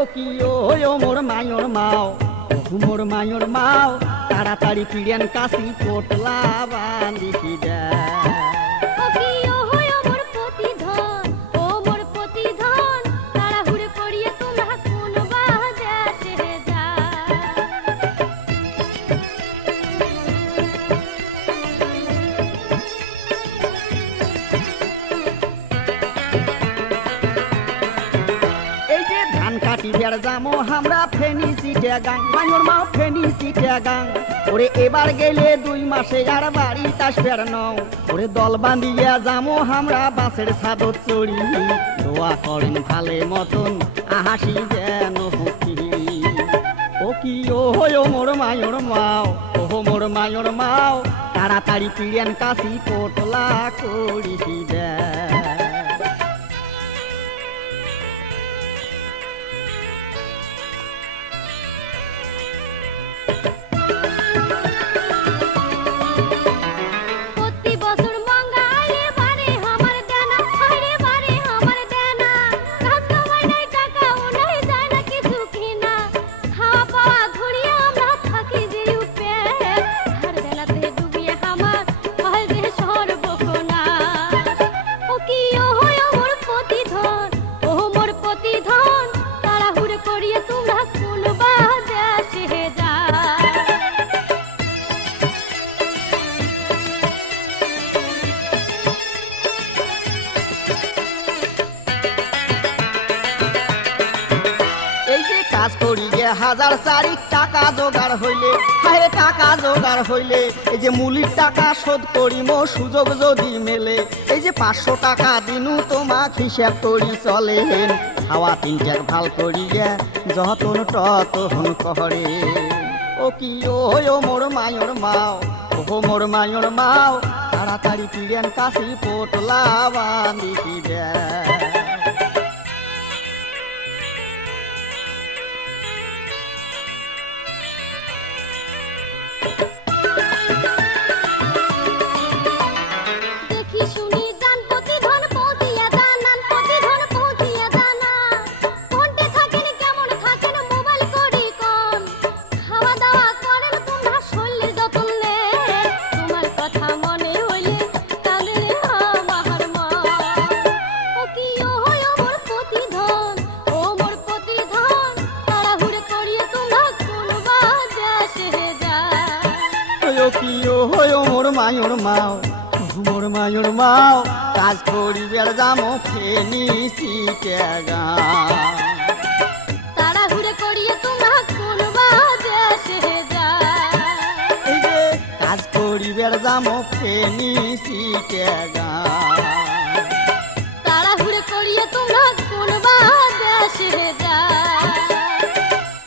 ও কি ও মোর মায়র মাও মোর মায়র মাও তাড়াতাড়ি পিড়েন কাশি পোটলা বাঁধিছি দে যামো আমরা ফেনি সিটে গাং মায়র মাও ফেনি সিটে গাং ওরে এবার গেলে 2 মাসে আর বাড়ি আসবের নও ওরে দল বাঁধিয়া যামো আমরা বাসের ছাদত চড়ি দোয়া করেন ভালে মতন হাসি যেন হুকি ও কি ও মোর মায়র মাও মোর মায়র মাও তাড়াতাড়ি পিড়েন কাশি পোটলা করিছি দে কাজ করি গে 1000 টাকা জোগাড় হইলে হায় টাকা জোগাড় হইলে এই যে মূলির টাকা শোধ করিম সুযোগ যদি মেলে এই যে 500 টাকা দিনু তোমাক হিসাব করি চলেন খাওয়া 3 ভাল করিয়া যতন ততন কহরে ও কি ও মোর মায়র মাও মোর মায়র মাও তাড়াতাড়ি পিড়েন কাশি পোটলা বাঁধিছি দে মোর মায়র মাও মোর মায়র মাও কাজ করিবার যামো ফেনি সিটে গাং তাড়াহুড়ো করিয়ে তোমরা কোনবা দেশে যায় এই যে কাজ করিবার যামো ফেনি সিটে গাং তাড়াহুড়ো করিয়ে তোমরা কোনবা দেশে যায়